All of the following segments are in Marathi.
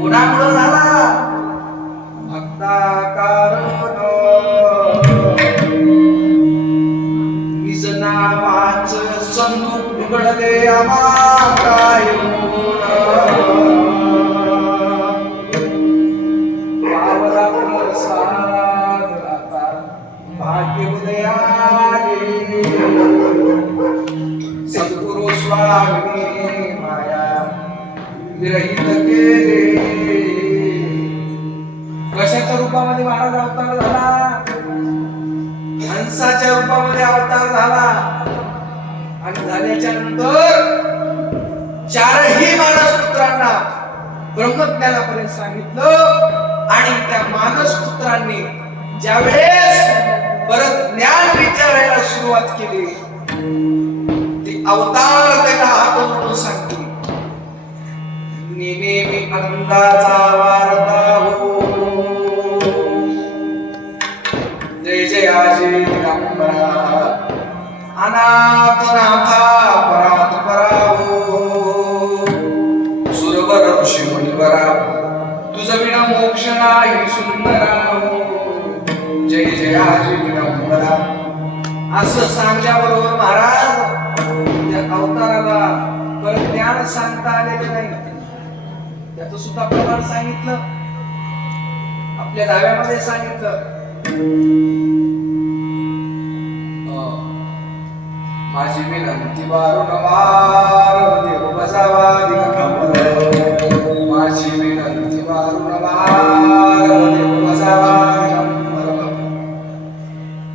गुणामुळे झाला भक्ताकार निज नामाच संदूक उघडले आम्हा काय पावला प्रसाद आता भाग्य उदयाले सद्गुरु स्वामी माया विरहित केले. कशाच्या रूपामध्ये महाराज अवतार झाला? हंसाच्या रूपामध्ये अवतार झाला. आणि झाल्याच्या नंतर चारही मानसपुत्रांना ब्रह्मज्ञानापर्यंत सांगितलं. आणि त्या मानसपुत्रांनी ज्यावेळेस परत ज्ञान विचारायला सुरुवात केली, ते अवतार त्याला हात जोडून सांगते, नेहमी अंदाजा वारता हो, जय जयाजी दिगंबरा अनाथनाथा परात पराहो, सुरवर ऋषी मुनिवरा तुझ विना मोक्ष नाही सुंदरा, जय जयाजी दिगंबरा. असं सांगल्याबरोबर महाराज त्या अवताराला परत ज्ञान सांगता आलेले नाही. त्याचं सुद्धा प्रमाण सांगितलं, आपल्या धाव्यामध्ये सांगितलं. माझी विनंती वारंवार देव बजावा दिगंबर, माझी विनंती वारंवार देव बजावा दिगंबर,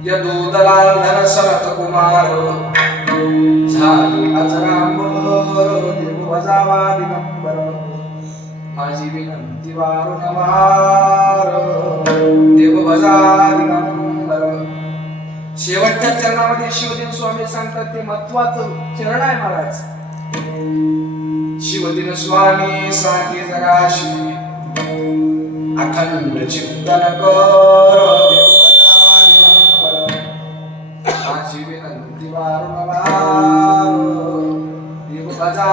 यदूदलाल धन सरत कुमार झाली अजरांबर, देव बजावा दिगंबर, माझी विनंती वारंवार देव बजा दिगंबर. शेवटच्या चरणामध्ये शिवदिन स्वामी सांगतात, ते महत्वाचं चरण आहे महाराज. शिवदिन स्वामी सांगे जराशी अखंड चिंतन कर, देव बजा दिगंबर, माझी विनंती वारंवार देव बजा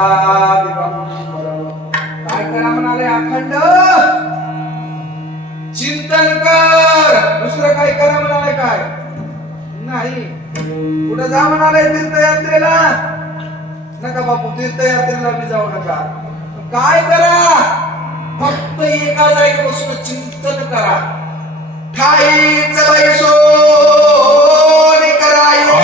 दिगंबर. काय करा म्हणाले? अखंड चिंतन कर. दुसरं काय करा म्हणाले? काय नाही. कुठं जा म्हणाले? तीर्थयात्रेला नका बापू, तीर्थयात्रेला बी जाऊ नका. काय करा? फक्त एका जागी बसून चिंतन करा. ठाईच बैसो करायो,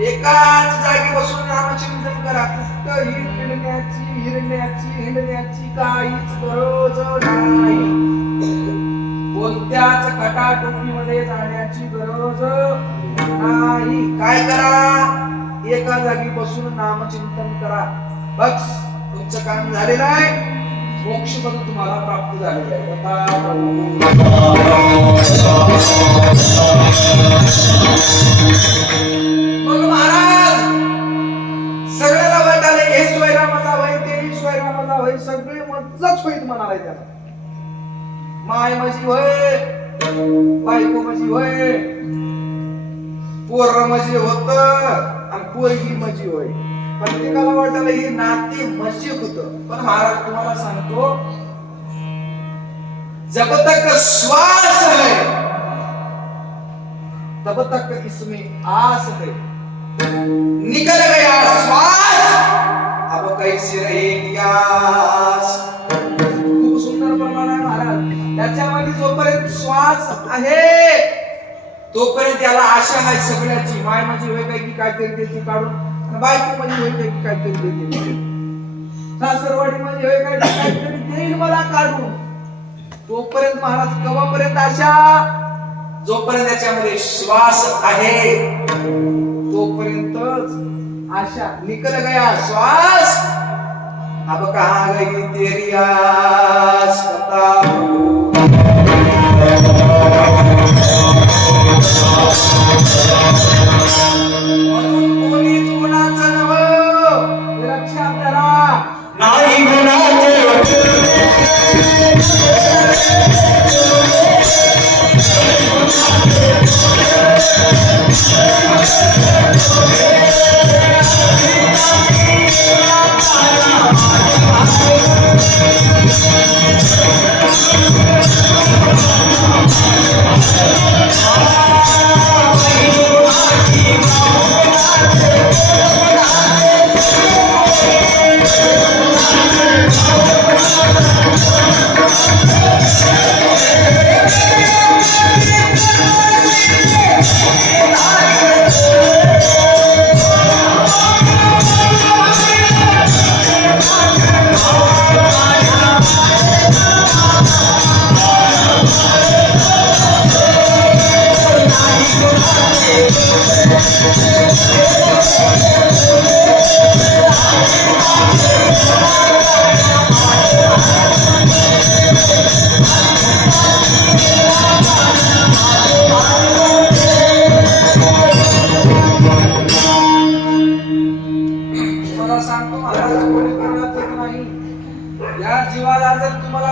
एकाच जागी बसून नामचिंतन करा. कुठंही हिंडण्याची हिंडण्याची काहीच गरज नाही. कोणत्याच खटाटोपीमध्ये जाण्याची गरज नाही. काय करा? एका जागी बसून नामचिंतन करा. बस तुमचं मोक्षकाम झालेला आहे, मोक्ष पद तुम्हाला प्राप्त झालेला आहे. मग महाराज सगळ्याला वाटाले हे स्वयंरामाचा वय ते स्वयंरामाचा वय सगळे मजाच होईत म्हणाले त्याला. माय माझी वय, बायको माझी वय, पोर माझी होत आणि पोरगी माझी वय. प्रत्येकाला वाटलं हे नाते मशी होत. पण महाराज तुम्हाला सांगतो, जब तक श्वास है तब तक इसमें आस है, निकल गया श्वास अब कैसे रहेगी आस. खूप सुंदर प्रमाण आहे महाराज. त्याच्यामध्ये जोपर्यंत श्वास आहे तोपर्यंत त्याला आशा आहे सगळ्याची. माय माझी होय पैकी काहीतरी देते काढून, बायको माझी होय पैकी काहीतरी देते, सासरवाडी माझी होय काहीतरी देईल मला काढून. तोपर्यंत महाराज कवापर्यंत आशा, जोपर्यंत त्याच्यामध्ये श्वास आहे तोपर्यंतच आशा. निकल गया श्वास अब कहां गई तेरी आस, म्हणून कोणीच कोणाचं नव्ह, लक्षात धरा. नाही गुणाचे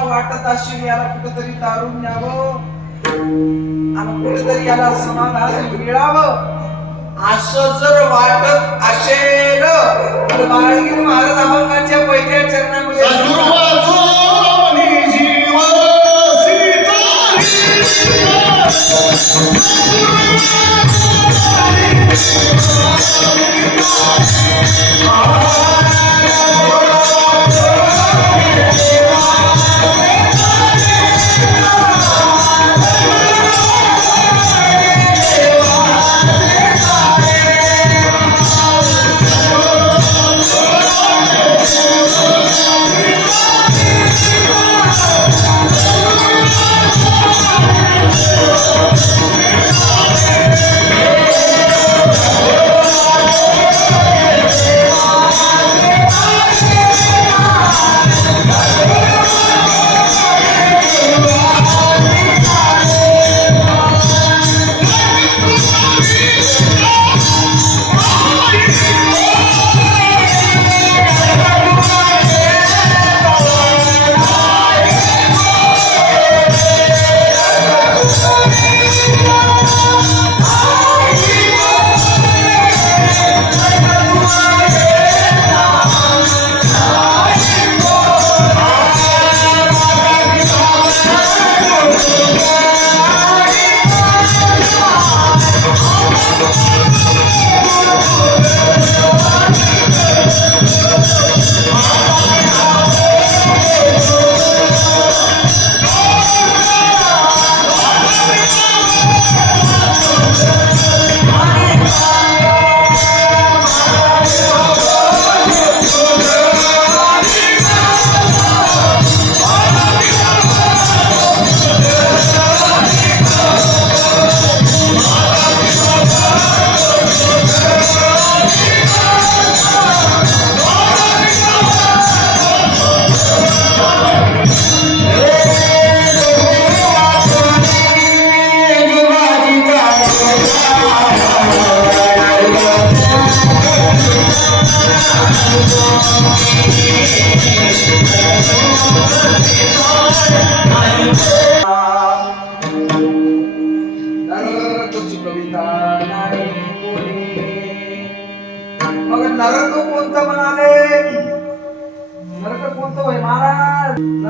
वाटत असेल याला कुठेतरी तारून न्यावं आणि कुठेतरी याला समाधान मिळावं असं जर वाटत असेल तर बाळगिरी महाराज अभंगाच्या पहिल्या चरणामध्ये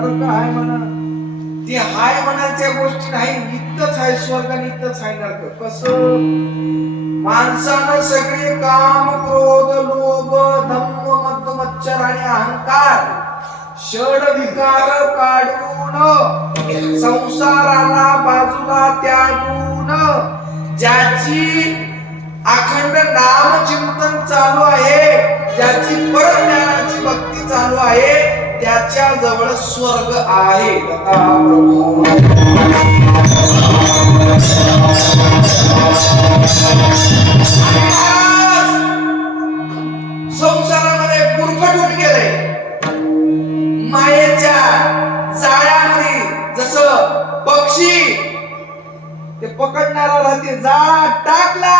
स्वर्ग आहे म्हणा, ते हाय म्हणायच्या गोष्टी नाही. इथंच आहे स्वर्ग आणि इथंच आहे नरक. कसं माणसानं सगळे काम, क्रोध, लोभ, धम्म, मद, मच्छर आणि अहंकार षड विकार काढून संसाराला बाजूला त्यागून ज्याची अखंड नाम चिंतन चालू आहे, ज्याची परज्ञानाची भक्ती चालू आहे, त्याच्या जवळ स्वर्ग आहे. प्रभू संसारामध्ये गुरफटून गेले, मायेच्या जाळ्यामध्ये. जसं पक्षी ते पकडणारा राहते, जाळा टाकला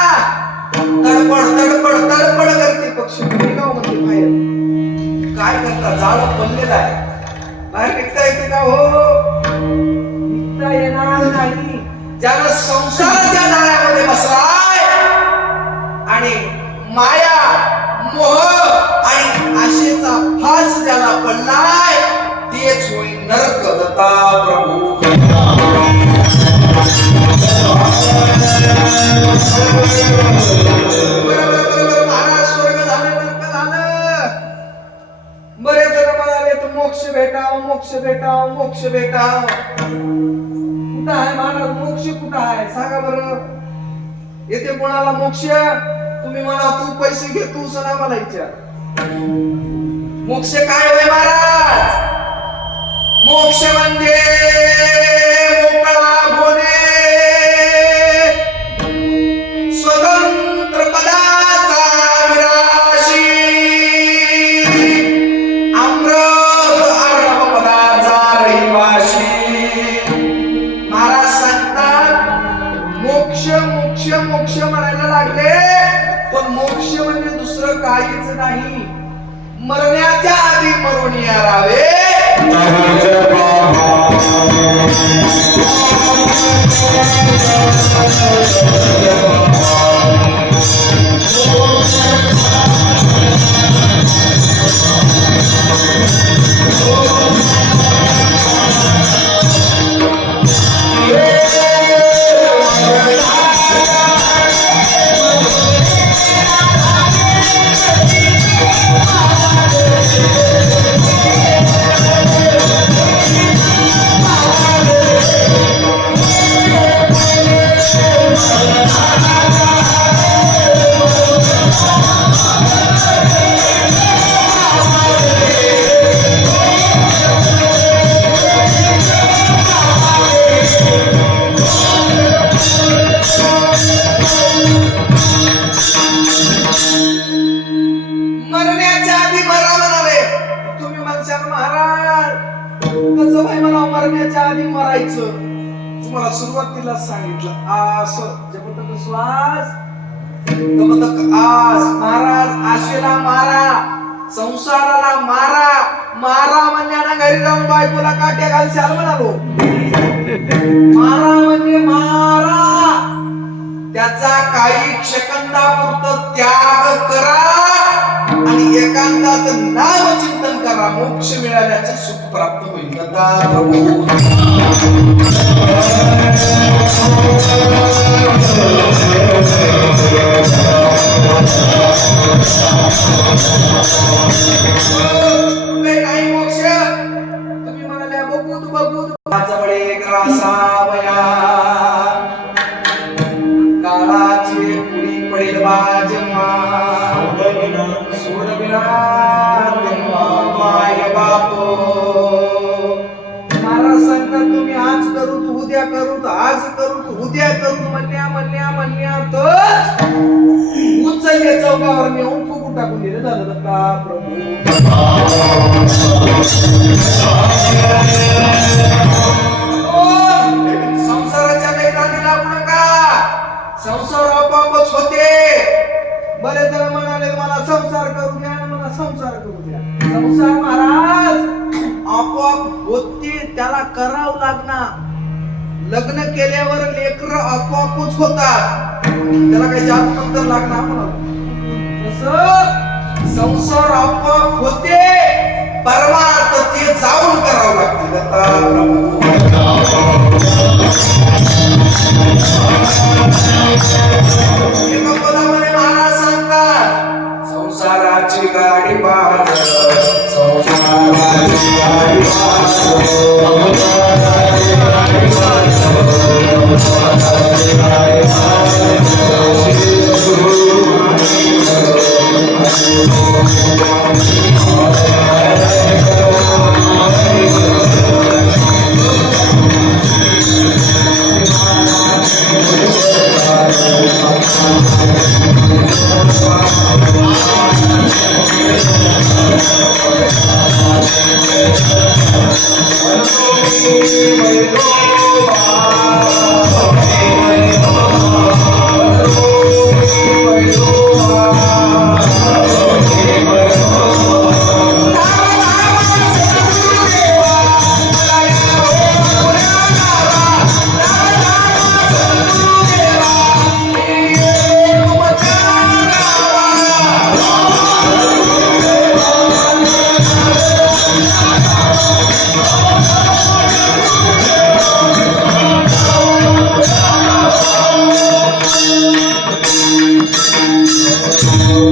तडपड तडपड तडपड करते पक्षी गावामध्ये बाहेर. काय करता, जाळ पडलेला आहे, बाहेर निघता येते का? हो, निघता येणार नाही. ज्याला संसाराच्या जाळ्यामध्ये बसलाय आणि माया, मोह आणि आशेचा फास ज्याला पडलाय, तेच होईल नरक. दत्ता प्रभू महाराज, स्वर्ग झालं, नरक झालं. बरेच जण म्हणाले तर मोक्ष भेटाव, मोक्ष भेटाव, मोक्ष भेटाव. कुठं आहे महाराज मोक्ष? कुठं आहे सांगा बरं. येथे कोणाला मोक्ष? तुम्ही म्हणा तू पैसे घे, तू सणा मला विचार. मोक्ष काय होय महाराज? मोक्ष म्हणजे मोकळा होणे, स्वतंत्र पदाचा विराशी, अमृत अर्णव पदाचा रहिवाशी. महाराज सांगतात मोक्ष मोक्ष मोक्ष म्हणायला लागले, पण मोक्ष म्हणजे दुसरं काहीच नाही. मरण्याच्या आधी मरून यावे, तुम्हाला सुरुवातीला सांगितलं. असं जपतक श्वास, जपतक आस. महाराज आशेला मारा, संसाराला मारा. मारा म्हणण्याना घरी जाऊन बायकोला काट्या घालशाल म्हणालो. मारा म्हणजे मारा, त्याचा काही सेकंदापुरतं त्याग करा आणि एकांतात नामचिंतन करा. मोक्ष मिळाल्याचे सुख प्राप्त होईल. नाही मोक्ष तुम्ही म्हणाल्या बघू तू बघू जवळ एक रासावया, काळाची पुरी पडेल बाजमा, सोडविना माय बापो. महाराज सांगतात तुम्ही आज करू तू उद्या करू, आज करू तू उद्या करू म्हणल्या तर उचलले चौकावर नेऊन फुकून टाकून दिले. झालं दत्ता प्रभू. संसाराच्या नादी लागू नका, संसार आपोआपच होते. बरेच जण म्हणाले मला संसार करू द्या, मला संसार करू द्या. संसार महाराज आपोआप होते, त्याला करावं लागणार. लग्न केल्यावर लेकर आपोआपच होतात, त्याला काही जात नंतर लागणार म्हणून. संसार आपोआप होते, परमार्थ ते जाऊन करावं लागते.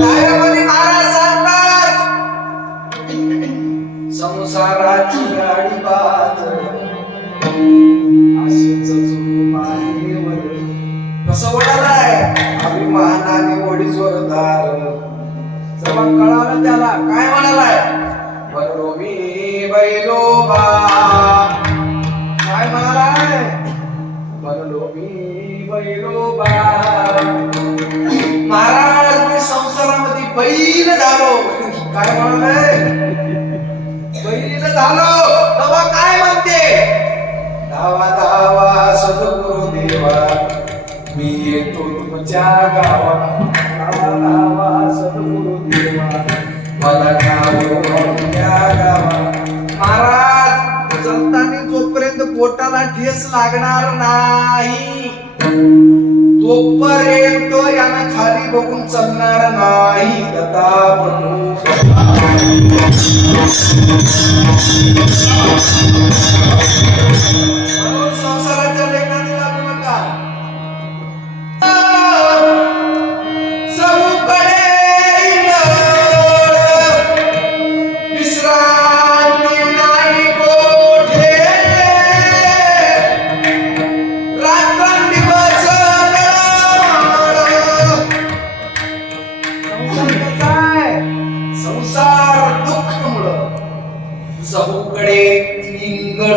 तायरामध्ये महाराज सांगतात, संसाराची गाडी बाज अशीच मायेवर कसं वळालाय अभिमानाने ओढी जोरदार. जेव्हा कळालं त्याला काय म्हणालाय, बनलो मी बैलोबा. काय म्हणालाय, बनलो मी बैलोबा. महाराज मी संसारामध्ये बैल झालो. काय म्हणाले, बैल झालो. बाबा काय म्हणते, धावा धावा सद्गुरु देवा मी येतो तुमच्या गावा. धावा धावा सद्गुरु देवा मला गाव तुमच्या गावा. महाराज संतांनी जोपर्यंत पोटाला ठेस लागणार नाही तोपर्यंत यानं खाली बघून चालणार नाही. संसाराच्या लेखाने लागू नका. चौकडे विश्रांती नाही कोठे, रात्रंदिवस संसार दुःख मुळे चौकडे इंगळ.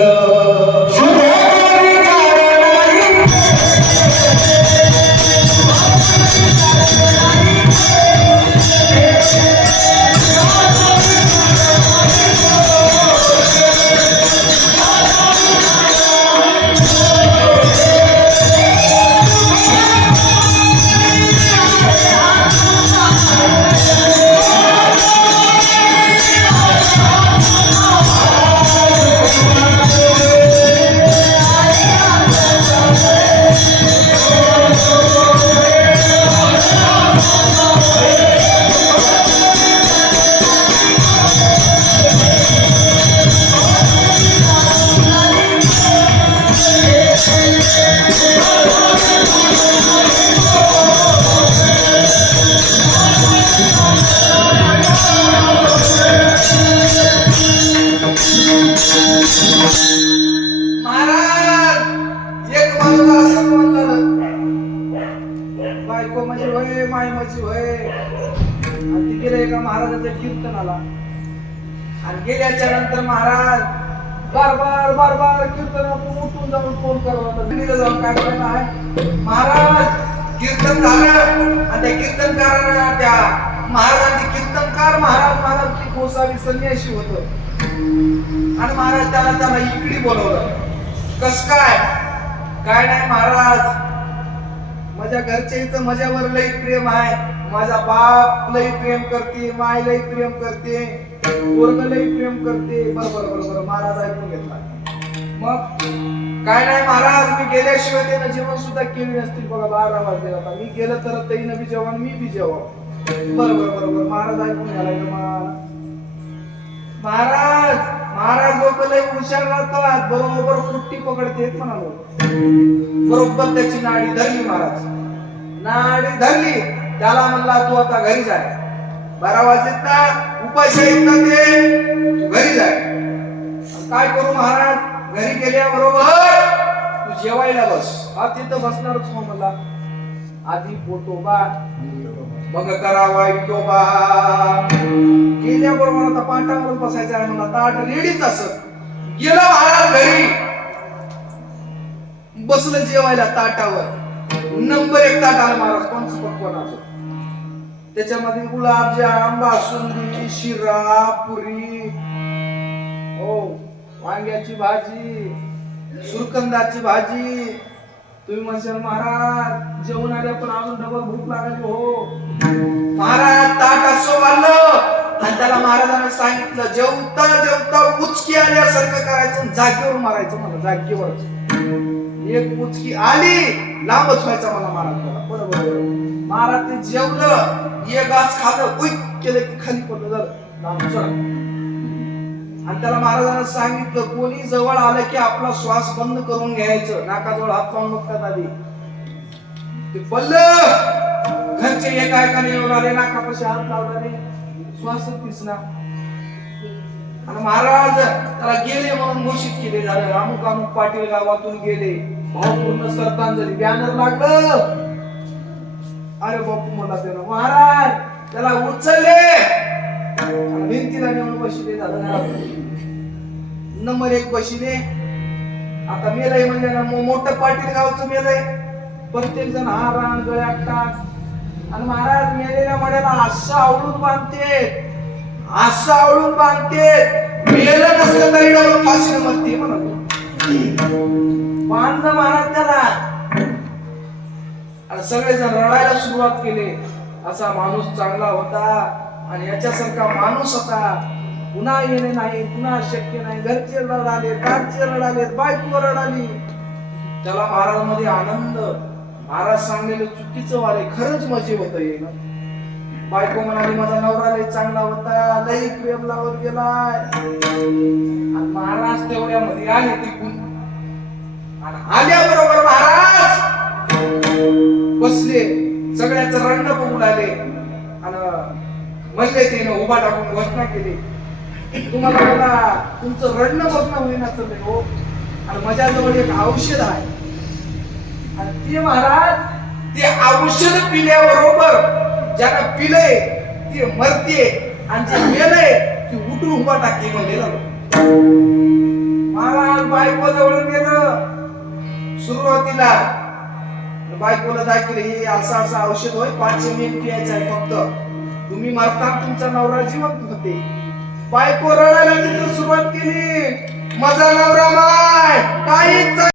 बायको म्हणजे होय, माय माझी होय. आणि ती गेले एका महाराजाच्या कीर्तनाला आणि गेल्याच्या नंतर महाराज बार बार बार बार कीर्तनातून उठून जाऊन फोन करत जाऊन काय करत आहे. महाराज कीर्तन झालं आणि त्या कीर्तनकारांना त्या महाराजांचे कीर्तनकार महाराज ती गोसावी संन्याशी होत आणि महाराज त्याला इकडे बोलवलं. कस काय नाही महाराज, माझ्या घरच्याचं माझ्यावर लई प्रेम आहे. माझा बाप लई प्रेम करते, माय लई प्रेम करते, पोरग लई प्रेम करते. बरोबर महाराज ऐकून घेतला. मग काय नाही महाराज, मी गेल्याशिवाय त्यानं जेवण सुद्धा केली नसतील. बघा 12 वाजले आता, मी गेलं तर तईनं बी जेवण मी बी जेवण. बरोबर महाराज ऐकून घ्यायला. महाराज लोक लई हुशार राहतात. बरोबर कुट्टी पकडते म्हणालो. बरोबर त्याची नाडी धरली. महाराज नाडी धरली. त्याला म्हणला तू आता घरी जाय. 12 वाजलेत ना, उपाशी आहेत ना ते, तू घरी जाय. काय करू महाराज, घरी गेल्याबरोबर तू जेवायला बस. हा तिथं बसणारच हो मला. आधी पोटोबा मग करावा इटोबा. गेल्याबरोबर आता पाटावर बसायचं आहे मला. ताट रेडीच असत. गेला महाराज घरी, बसलं जेवायला ताटावर. नंबर 1 ताट आला महाराज. कोणाचं त्याच्यामध्ये गुलाबजाम, बासुंदी, शिरा, पुरी वांग्याची भाजी, सुरकंदाची भाजी. तुम्ही म्हणशाल महाराज जेवण आले पण अजून डबल भूक लागली हो. महाराज ताट असं वाढलं आणि त्याला महाराजांनी सांगितलं जेवता जेवता उचकी आल्यासारखं करायचं, जागेवर मारायचं. मला जागेवर एक उचकी आली लांबच व्हायचा मला महाराज. बरोबर महाराज ते जेवलं, एक घास खाल्लं, उईक केलं की खाली पडलं, झालं लांब चढ. आणि त्याला महाराजांना सांगितलं कोणी जवळ आलं की आपला श्वास बंद करून घ्यायचं, नाकाजवळ हात लावून बघतात आधी. ते पडलं, घरचे एका एकाने येऊन आले, नाकापाशी हात लावला, श्वास दिसला. आणि महाराज त्याला गेले म्हणून घोषित केले. झालं अमुक अमुक पाटील गावातून गेले, भावपूर्ण श्रद्धांजली, बॅनर लागलं. अरे बापू मला त्यानं महाराज त्याला उचलले, भिंतीला नेऊन बसले. झालं नंबर 1 बसले. आता मेलय म्हणजे ना मोठं पाटील गावचं मेलय, प्रत्येक जण हारान गळ्यात टाक. आणि महाराज मेलेल्या मड्याला असं आवळून बांधते, असं आवळून बांधते, मेलं नसलं तरी डबल फाशी म्हणते म्हणत बांधलं महाराज त्याला. आणि सगळेजण रडायला सुरुवात केली. असा माणूस चांगला होता आणि याच्यासारखा माणूस होता, पुन्हा येणे नाही, पुन्हा शक्य नाही. घरचे रडाले, दारचे रडाले, बायको रडाली. त्याला महाराज मध्ये आनंद. महाराज सांगलेलं चुकीचं वाले खरंच मजे होत येईल. बायको म्हणाली माझा नवरा लय चांगला होता, लय प्रेम लावत गेलाय. आणि महाराज तेवढ्यामध्ये आले तिकून. आणि आल्याबरोबर महाराज बसले, सगळ्याचं रडणं बघून आले. आणि म्हणले तिने उभा टाकून घोषणा केली तुम्हाला मला तुमचं रडणं बघणं होईना चाललंय हो, आणि माझ्याजवळ एक औषध आहे. आणि ते महाराज ते औषध पिल्याबरोबर ज्याला पिलंय ते मरते आणि जे मेलंय ते उठून उभा टाकते. म्हणजे महाराज बायको जवळ गेलं. सुरुवातीला बायकोला दाखवलं हे असं असं औषध होय, 5 ml प्यायचं आहे फक्त, तुम्ही मरता तुमचा नवरा जिवंत होते. बायको रडायला सुरुवात केली, माझा नवरा माय काही